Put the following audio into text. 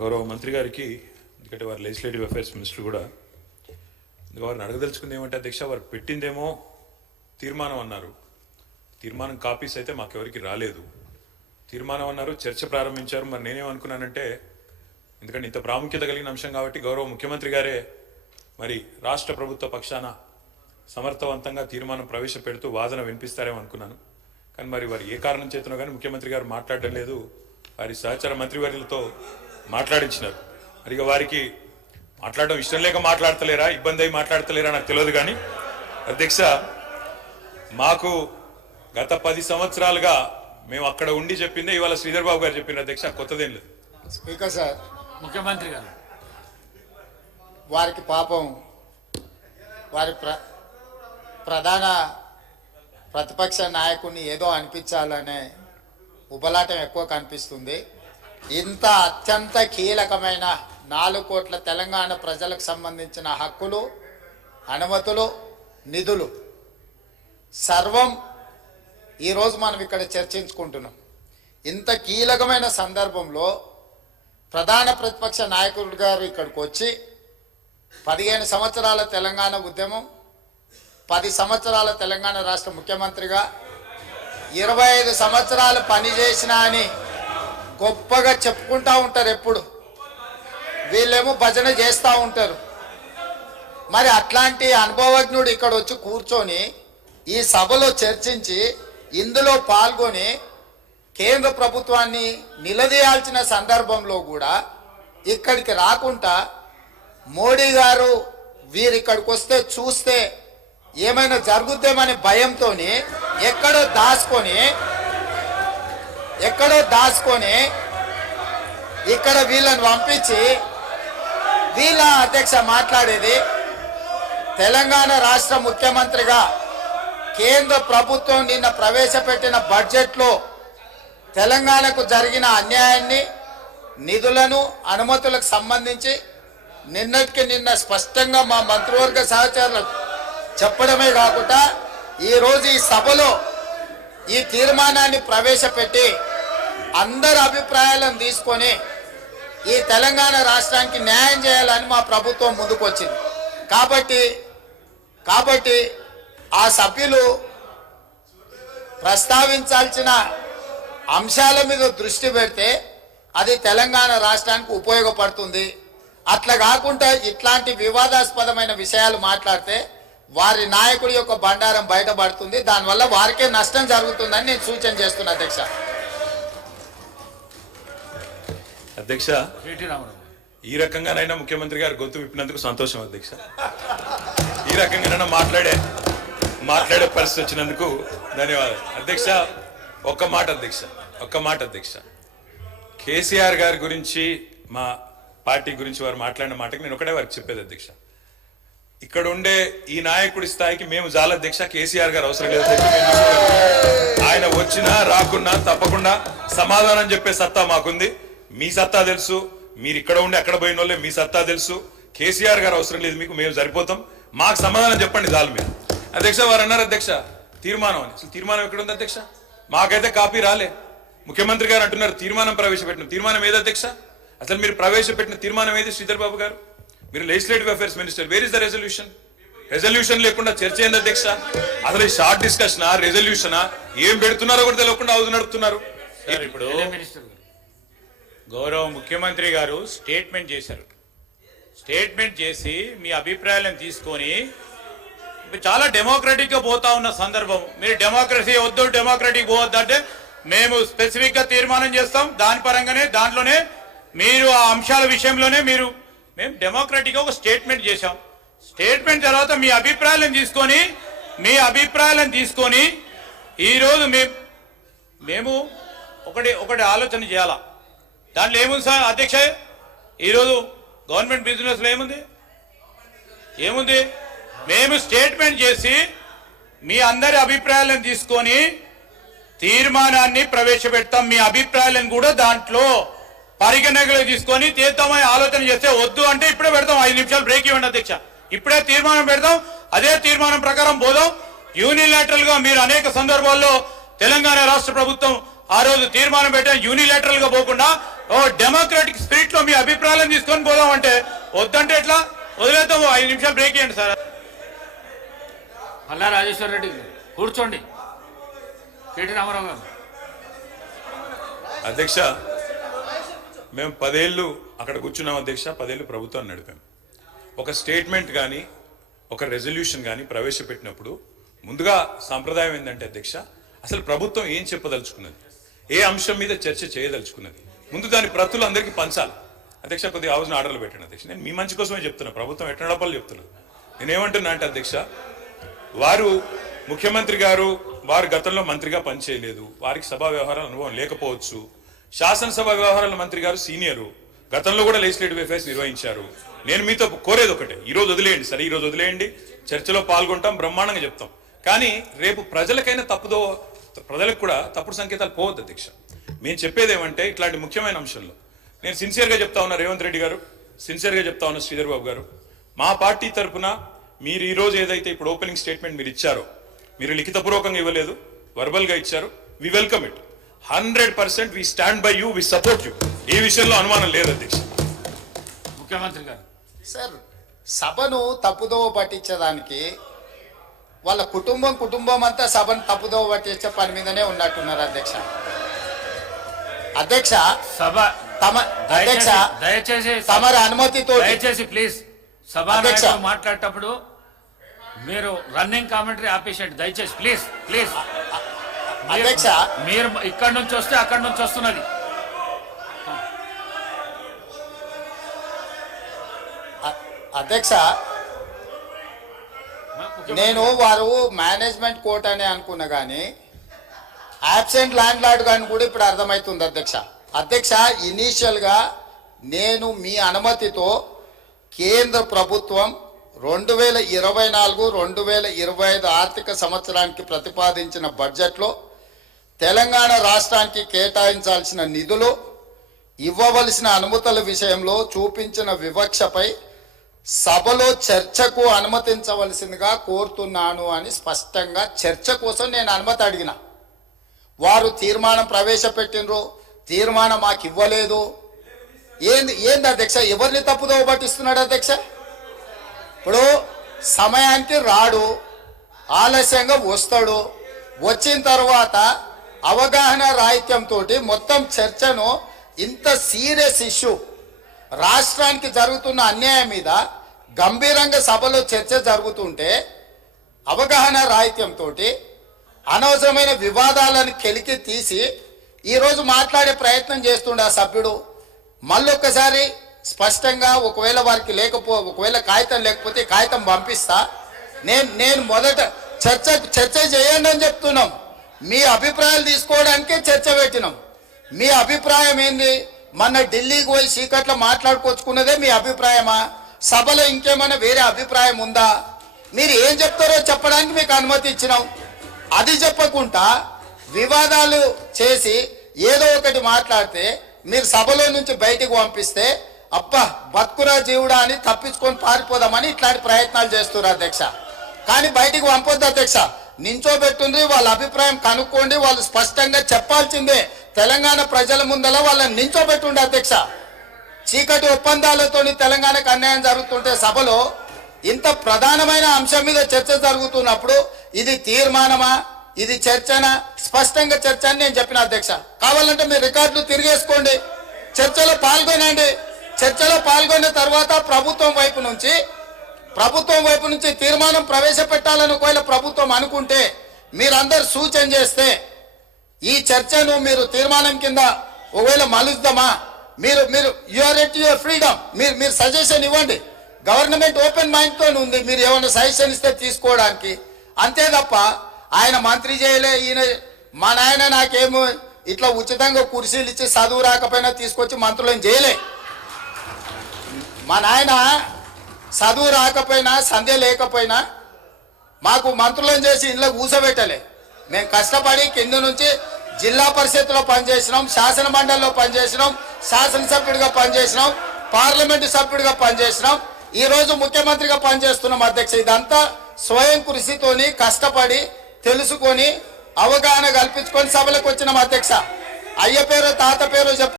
గౌరవ మంత్రి గారికి, ఎందుకంటే వారు లెజిస్లేటివ్ అఫైర్స్ మినిస్టర్ కూడా, వారిని అడగదలుచుకుంది ఏమంటే అధ్యక్ష, వారు పెట్టిందేమో తీర్మానం అన్నారు. తీర్మానం కాపీస్ అయితే మాకెవరికి రాలేదు. తీర్మానం అన్నారు, చర్చ ప్రారంభించారు. మరి నేనేమనుకున్నానంటే, ఎందుకంటే ఇంత ప్రాముఖ్యత కలిగిన అంశం కాబట్టి గౌరవ ముఖ్యమంత్రి గారే మరి రాష్ట్ర ప్రభుత్వ పక్షాన సమర్థవంతంగా తీర్మానం ప్రవేశపెడుతూ వాదన వినిపిస్తారేమో అనుకున్నాను. కానీ మరి వారు ఏ కారణం చేతనో కానీ ముఖ్యమంత్రి గారు మాట్లాడడం లేదు. వారి సహచర మంత్రివర్యులతో మాట్లాడించినారు. మరి వారికి మాట్లాడడం ఇష్టం లేక మాట్లాడతలేరా, ఇబ్బంది అయి మాట్లాడతలేరా నాకు తెలియదు. కానీ అధ్యక్ష, మాకు గత 10 సంవత్సరాలుగా మేము అక్కడ ఉండి చెప్పిందే ఇవాళ శ్రీధర్ బాబు గారు చెప్పిన అధ్యక్ష, కొత్తదేం లేదు. స్పీకర్ సార్, ముఖ్యమంత్రి గారు వారికి పాపం వారి ప్రధాన ప్రతిపక్ష నాయకుడిని ఏదో అనిపించాలనే ఉబలాటం ఎక్కువ కనిపిస్తుంది. ఇంత అత్యంత కీలకమైన 4 కోట్ల తెలంగాణ ప్రజలకు సంబంధించిన హక్కులు, అనుమతులు, నిధులు సర్వం ఈరోజు మనం ఇక్కడ చర్చించుకుంటున్నాం. ఇంత కీలకమైన సందర్భంలో ప్రధాన ప్రతిపక్ష నాయకుడు గారు ఇక్కడికి వచ్చి 15 సంవత్సరాల తెలంగాణ ఉద్యమం, 10 సంవత్సరాల తెలంగాణ రాష్ట్ర ముఖ్యమంత్రిగా 25 సంవత్సరాలు పనిచేసినా అని గొప్పగా చెప్పుకుంటూ ఉంటారు. ఎప్పుడు వీళ్ళేమో భజన చేస్తూ ఉంటారు. మరి అట్లాంటి అనుభవజ్ఞుడు ఇక్కడ వచ్చి కూర్చొని ఈ సభలో చర్చించి ఇందులో పాల్గొని కేంద్ర ప్రభుత్వాన్ని నిలదీయాల్సిన సందర్భంలో కూడా ఇక్కడికి రాకుండా మోడీ గారు వీరిక్కడికి వస్తే చూస్తే ఏమైనా జరుగుద్దేమనే భయంతో ఎక్కడో దాచుకొని ఇక్కడ వీళ్ళని పంపించి వీళ్ళ అధ్యక్ష మాట్లాడేది. తెలంగాణ రాష్ట్ర ముఖ్యమంత్రిగా కేంద్ర ప్రభుత్వం నిన్న ప్రవేశపెట్టిన బడ్జెట్లో తెలంగాణకు జరిగిన అన్యాయాన్ని, నిధులను, అనుమతులకు సంబంధించి నిన్న స్పష్టంగా మా మంత్రివర్గ సహచరులకు చెప్పడమే కాకుండా ఈరోజు ఈ సభలో ఈ తీర్మానాన్ని ప్రవేశపెట్టి అందరి అభిప్రాయాలను తీసుకొని ఈ తెలంగాణ రాష్ట్రానికి న్యాయం చేయాలని మా ప్రభుత్వం ముందుకొచ్చింది. కాబట్టి ఆ సభ్యులు ప్రస్తావించాల్సిన అంశాల మీద దృష్టి పెడితే అది తెలంగాణ రాష్ట్రానికి ఉపయోగపడుతుంది. అట్లా కాకుండా ఇట్లాంటి వివాదాస్పదమైన విషయాలు మాట్లాడితే వారి నాయకుడి యొక్క బండారం బయటపడుతుంది. దానివల్ల వారికే నష్టం జరుగుతుందని నేను సూచన చేస్తున్నా అధ్యక్ష, ఈ రకంగానైనా ముఖ్యమంత్రి గారు గొంతు విప్పినందుకు సంతోషం అధ్యక్ష. ఈ రకంగానైనా మాట్లాడే పరిస్థితి వచ్చినందుకు ధన్యవాదాలు అధ్యక్ష. ఒక్క మాట అధ్యక్ష, కేసీఆర్ గారి గురించి, మా పార్టీ గురించి వారు మాట్లాడిన మాటకి నేను ఒకటే వారికి చెప్పేది అధ్యక్ష, ఇక్కడ ఉండే ఈ నాయకుడి స్థాయికి మేము చాలా అధ్యక్ష. కేసీఆర్ గారు అవసరం లేదు. ఆయన వచ్చినా రాకున్నా తప్పకుండా సమాధానం చెప్పే సత్తా మాకుంది. మీ సత్తా తెలుసు, మీరు ఇక్కడ ఉండి అక్కడ పోయిన వాళ్ళే, మీ సత్తా తెలుసు. కేసీఆర్ గారు అవసరం లేదు మీకు, మేము సరిపోతాం. మాకు సమాధానం చెప్పండి చాలు మీరు. అధ్యక్ష, వారు అన్నారు అధ్యక్ష తీర్మానం అని. అసలు తీర్మానం ఎక్కడ ఉంది అధ్యక్ష? మాకైతే కాపీ రాలే. ముఖ్యమంత్రి గారు అంటున్నారు తీర్మానం ప్రవేశపెట్టిన. తీర్మానం ఏది అధ్యక్ష? అసలు మీరు ప్రవేశపెట్టిన తీర్మానం ఏది శ్రీధర్ బాబు గారు? మీరు legislative affairs minister, where is the resolution లేకుండా చర్చ ఏంది అధ్యక్ష? అసలు ఈ షార్ట్ డిస్కషనా, రెజల్యూషనా, ఏం పెడుతున్నారో కూడా తెలియకుండా హౌస్ నడుపుతున్నారు. ఇప్పుడు గౌరవ ముఖ్యమంత్రి గారు స్టేట్మెంట్ చేశారు. స్టేట్మెంట్ చేసి మీ అభిప్రాయాలను తీసుకొని చాలా డెమోక్రటిక్ గా పోతా ఉన్న సందర్భం, మీరు డెమోక్రసీ వద్దు, డెమోక్రటిక్ పోవద్దు అంటే మేము స్పెసిఫిక్ గా తీర్మానం చేస్తాం. దాని పరంగానే దాంట్లోనే మీరు ఆ అంశాల విషయంలోనే మేము డెమోక్రటిక్ గా ఒక స్టేట్మెంట్ చేశాం. స్టేట్మెంట్ తర్వాత మీ అభిప్రాయాలను తీసుకొని ఈరోజు మేము ఒకటి ఆలోచన చేయాలా. దాంట్లో ఏముంది సార్ అధ్యక్ష? ఈరోజు గవర్నమెంట్ బిజినెస్ లో ఏముంది? మేము స్టేట్మెంట్ చేసి మీ అందరి అభిప్రాయాలను తీసుకొని తీర్మానాన్ని ప్రవేశపెడతాం. మీ అభిప్రాయాలను కూడా దాంట్లో పరిగణనలోకి తీసుకొని తీర్థమని ఆలోచన చేస్తే వద్దు అంటే ఇప్పుడే పెడతాం. 5 నిమిషాలు బ్రేక్ ఇవ్వండి అధ్యక్ష. ఇప్పుడే తీర్మానం పెడతాం. అదే తీర్మానం ప్రకారం పోదాం. యూనిలాటరల్ గా మీరు అనేక సందర్భాల్లో తెలంగాణ రాష్ట్ర ప్రభుత్వం ఆ రోజు తీర్మానం పెట్టాం. యూనిలాటరల్ గా పోకుండా ఓ డెమోక్రాటిక్ స్పిరిట్ లో మీ అభిప్రాయాలను తీసుకొని పోదాం అంటే వద్దంటే ఎట్లా? వదిలేద్దాము. 5 నిమిషాలు బ్రేక్ ఇవ్వండి సార్. మల్లా రాజేశ్వర రెడ్డి కూర్చోండి. కేటీ రామారావు గారు. అధ్యక్ష, మేము 10 ఏళ్ళు అక్కడ కూర్చున్నాం అధ్యక్ష. 10 ఏళ్ళు ప్రభుత్వాన్ని నడిపాం. ఒక స్టేట్మెంట్ కానీ ఒక రెజల్యూషన్ కానీ ప్రవేశపెట్టినప్పుడు ముందుగా సాంప్రదాయం ఏంటంటే అధ్యక్ష, అసలు ప్రభుత్వం ఏం చెప్పదలుచుకున్నది, ఏ అంశం మీద చర్చ చేయదలుచుకున్నది, ముందు దాని ప్రతులు అందరికీ పంచాలి. అధ్యక్ష, కొద్దిగా హౌస్ని ఆర్డర్లు పెట్టండి అధ్యక్ష. నేను మీ మంచి కోసమే చెప్తున్నా, ప్రభుత్వం ఎట్లా నడపాలో చెప్తున్నాను. నేనేమంటున్నా అంటే అధ్యక్ష, వారు ముఖ్యమంత్రి గారు వారు గతంలో మంత్రిగా పనిచేయలేదు, వారికి సభా వ్యవహారాల అనుభవం లేకపోవచ్చు. శాసనసభ వ్యవహారాల మంత్రి గారు సీనియరు, గతంలో కూడా లెజిస్లేటివ్ అఫైర్స్ నిర్వహించారు. నేను మీతో కోరేది ఒకటే, ఈరోజు వదిలేయండి సరే, ఈరోజు వదిలేయండి, చర్చలో పాల్గొంటాం, బ్రహ్మాండంగా చెప్తాం. కానీ రేపు ప్రజలకైనా ప్రజలకు కూడా తప్పుడు సంకేతాలు పోవద్దు అధ్యక్ష. మేము చెప్పేది ఏమంటే, ఇట్లాంటి ముఖ్యమైన అంశంలో నేను సిన్సియర్గా చెప్తా ఉన్నా, రేవంత్ రెడ్డి గారు సిన్సియర్గా చెప్తా ఉన్నా, శ్రీధర్ బాబు గారు, మా పార్టీ తరఫున మీరు ఈరోజు ఏదైతే ఇప్పుడు ఓపెనింగ్ స్టేట్మెంట్ మీరు ఇచ్చారో, మీరు లిఖితపూర్వకంగా ఇవ్వలేదు, వర్బల్గా ఇచ్చారు, we welcome it. 100% we stand by you, we support you. ఈ విషయంలో అనుమానం లేదు అధ్యక్ష. ముఖ్యమంత్రి గారు. సార్, సభను తప్పుదోవ పట్టించడానికి వాళ్ళ కుటుంబం అంతా సభను తప్పుదోవ పట్టించే పని మీదనే ఉన్నట్టున్నారు అధ్యక్ష. అధ్యక్ష, సభ అధ్యక్ష, దయచేసి తమరి అనుమతితో దయచేసి ప్లీజ్ సభాధ్యక్ష మాట్లాడేటప్పుడు మీరు రన్నింగ్ కామెంటరీ ఆపేసేయండి దయచేసి. ప్లీజ్ ప్లీజ్ అధ్యక్ష, మీరు ఇక్కడి నుంచి వస్తే అక్కడి నుంచి వస్తున్నది. అధ్యక్ష, నేను వారు మేనేజ్మెంట్ కోర్ట్ అని అనుకున్నా కానీ యాబ్సెంట్ ల్యాండ్ లార్డ్ కానీ కూడా ఇప్పుడు అర్థమవుతుంది అధ్యక్ష. అధ్యక్ష, ఇనీషియల్గా నేను మీ అనుమతితో కేంద్ర ప్రభుత్వం 2024-2025 ఆర్థిక సంవత్సరానికి ప్రతిపాదించిన బడ్జెట్లో తెలంగాణ రాష్ట్రానికి కేటాయించాల్సిన నిధులు, ఇవ్వవలసిన అనుమతుల విషయంలో చూపించిన వివక్షపై సభలో చర్చకు అనుమతించవలసిందిగా కోరుతున్నాను అని స్పష్టంగా చర్చ కోసం నేను అనుమతి అడిగిన. వారు తీర్మానం ప్రవేశపెట్టినరు, తీర్మానం మాకు ఇవ్వలేదు. ఏంది అధ్యక్ష, ఎవరిని తప్పుదోవ పట్టిస్తున్నాడు అధ్యక్ష? ఇప్పుడు సమయానికి రాడు, ఆలస్యంగా వస్తాడు, వచ్చిన తర్వాత అవగాహన రాహిత్యంతో మొత్తం చర్చను, ఇంత సీరియస్ ఇష్యూ రాష్ట్రానికి జరుగుతున్న అన్యాయం మీద గంభీరంగా సభలో చర్చ జరుగుతుంటే అవగాహన రాహిత్యంతో అనవసరమైన వివాదాలను కెలికి తీసి ఈరోజు మాట్లాడే ప్రయత్నం చేస్తుండే ఆ సభ్యుడు. మళ్ళొక్కసారి స్పష్టంగా ఒకవేళ వారికి ఒకవేళ కాగితం లేకపోతే కాగితం పంపిస్తా. నేను మొదట చర్చ చేయండి అని చెప్తున్నాం. మీ అభిప్రాయాలు తీసుకోవడానికే చర్చ పెట్టినాం. మీ అభిప్రాయం ఏంది? మొన్న ఢిల్లీకి పోయి చీకట్లో మాట్లాడుకొచ్చుకున్నదే మీ అభిప్రాయమా? సభలో ఇంకేమైనా వేరే అభిప్రాయం ఉందా? మీరు ఏం చెప్తారో చెప్పడానికి మీకు అనుమతి ఇచ్చినాం. అది చెప్పకుండా వివాదాలు చేసి ఏదో ఒకటి మాట్లాడితే మీరు సభలో నుంచి బయటికి పంపిస్తే అబ్బా బతుకురా జీవుడా అని తప్పించుకొని పారిపోదామని ఇట్లాంటి ప్రయత్నాలు చేస్తున్నారు అధ్యక్ష. కానీ బయటికి పంపొద్దు అధ్యక్ష. నించోబెట్టుండ్రి, వాళ్ళ అభిప్రాయం కనుక్కోండి, వాళ్ళు స్పష్టంగా చెప్పాల్సిందే. తెలంగాణ ప్రజల ముందల వాళ్ళని నించోబెట్టుండే అధ్యక్ష. చీకటి ఒప్పందాలతోని తెలంగాణకు అన్యాయం జరుగుతుంటే సభలో ఇంత ప్రధానమైన అంశం మీద చర్చ జరుగుతున్నప్పుడు ఇది తీర్మానమా, ఇది చర్చనా? స్పష్టంగా చర్చ అని నేను చెప్పిన అధ్యక్ష. కావాలంటే మీరు రికార్డులు తిరిగేసుకోండి, చర్చలో పాల్గొనండి. చర్చలో పాల్గొన్న తర్వాత ప్రభుత్వం వైపు నుంచి తీర్మానం ప్రవేశపెట్టాలని ఒకవేళ ప్రభుత్వం అనుకుంటే మీరందరూ సూచన చేస్తే ఈ చర్చను మీరు తీర్మానం కింద ఒకవేళ మలుద్దామా, మీరు యూఆర్ ఎట్ యువర్ ఫ్రీడమ్, మీరు సజెషన్ ఇవ్వండి. గవర్నమెంట్ ఓపెన్ మైండ్తో ఉంది, మీరు ఏమైనా సజెషన్ ఇస్తే తీసుకోవడానికి. అంతే తప్ప ఆయన మంత్రి చేయలే, ఈయన మా నాయన నాకేమో ఇట్లా ఉచితంగా కుర్చీలు ఇచ్చి చదువు రాకపోయినా తీసుకొచ్చి మంత్రులను చేయలే. మా నాయన చదువు రాకపోయినా సంధ్య లేకపోయినా మాకు మంత్రులను చేసి ఇంట్లో కూర్చోబెట్టలే. మేము కష్టపడి కింద నుంచి జిల్లా పరిషత్లో పనిచేసినాం, శాసన మండలిలో పనిచేసినాం, శాసనసభ్యుడిగా పనిచేసినాం, పార్లమెంటు సభ్యుడిగా పనిచేసినాం, ఈరోజు ముఖ్యమంత్రిగా పనిచేస్తున్నాం అధ్యక్ష. ఇదంతా స్వయం కృషితోని కష్టపడి తెలుసుకొని అవగాహన కల్పించుకొని సభలకు వచ్చినాం అధ్యక్ష. అయ్య పేరు తాత పేరు